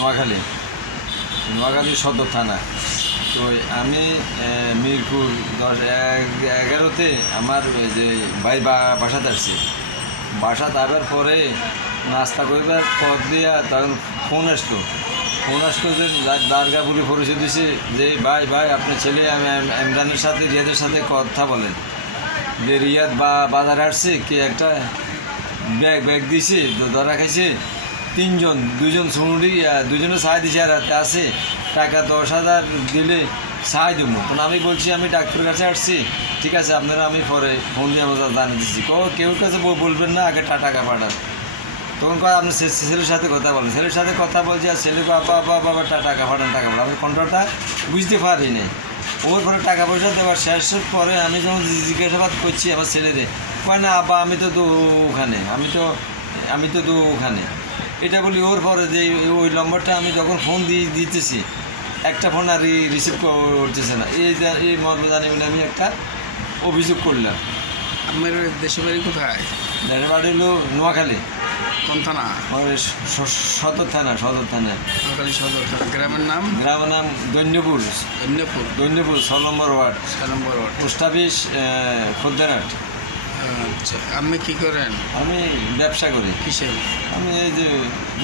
নোয়াখালী সদর থানা। তো আমি মিরপুর 10-11-তে আমার ওই যে ভাই বাসাতে আসছি। বাসাতে আবার পরে নাস্তা করবার পর দিয়া তখন ফোন আসতো যে দারগা পুলিশ পরিচয় দিছে যে ভাই আপনার ছেলে ইমরানের সাথে রিয়াদের সাথে কথা বলেন যে রিয়াদ বাজারে আসছে কি একটা ব্যাগ দিছে ধরা খাইছে, 2জন সুমুডি 2জনে সাহায্য দিছে আর হাতে আছে টাকা 10,000 দিলে সাহায্য দেবো। তখন আমি বলছি আমি ডাক্তারের কাছে আসছি, ঠিক আছে আপনারা আমি পরে ফোন দিয়ে আমরা জানিয়ে দিচ্ছি। কেউ কাছে বলবেন না, আগে টাকা পাঠান। তখন কয় আপনি ছেলের সাথে কথা বলেন। ছেলের সাথে কথা বলছি আর ছেলে বাবা টাকা পাঠান। আমি কন্ট্রোলটা বুঝতে পারিনি। ওর পরে টাকা পয়সা দেওয়ার শেষের পরে আমি যখন জিজ্ঞাসাবাদ করছি আমার ছেলেরে, কয় না আব্বা আমি তো ওখানে এটা বলি। ওর পরে যে ওই নম্বরটা আমি যখন ফোন দিতেছি একটা ফোন আর রিসিভ করতেছে না। এই মর্ম জানি বলে আমি একটা অভিযোগ করলাম। আপনার দেশের বাড়ি কোথায়? দেশের বাড়ি হলো নোয়াখালী। কোন থানা? সদর থানা। নোয়াখালী সদর থানা। গ্রামের নাম Dainyapur 6 number ward. Post office Khaddarhat. আচ্ছা, আপনি কী করেন? আমি ব্যবসা করি। কিসের? আমি এই যে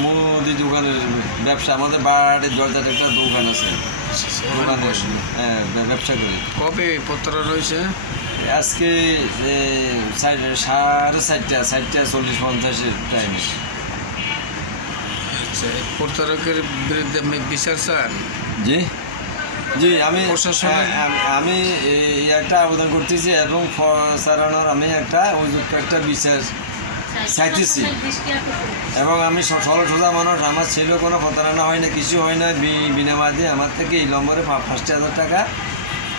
মুদি দোকানের ব্যবসা। আমাদের বাড়ির দরজার একটা দোকান আছে, দোকানে ব্যবসা করি। কবে পত্র রয়েছে? আজকে 4:30-4:40 টাইমে। আচ্ছা, প্রতারকের বিরুদ্ধে আপনি বিচার চান? জি আমি প্রশাসন একটা আবেদন করতেছি এবং চালানোর আমি একটা উপযুক্ত একটা বিচার চাইতেছি। এবং আমি সোজা মানুষ, আমার ছেলেও কোনো প্রতারণা হয় না, কিছু হয় না। বিনাবাদে আমার থেকে এই নম্বরে 5,000 টাকা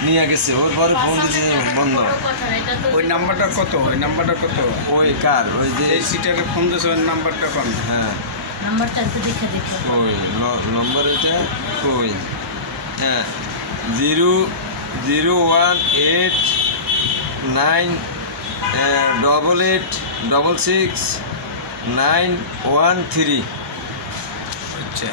নিয়ে গেছে। ওর পরে ফোন দিচ্ছে বন্ধ। ওই নাম্বারটা কত? ওই কার? ওই যে এই সিটারে ফোন দিয়েছে ওই নাম্বারটা কোন? হ্যাঁ নাম্বারটা একটু দেখে ওই নম্বর এটা ওই 0018988669113। আচ্ছা।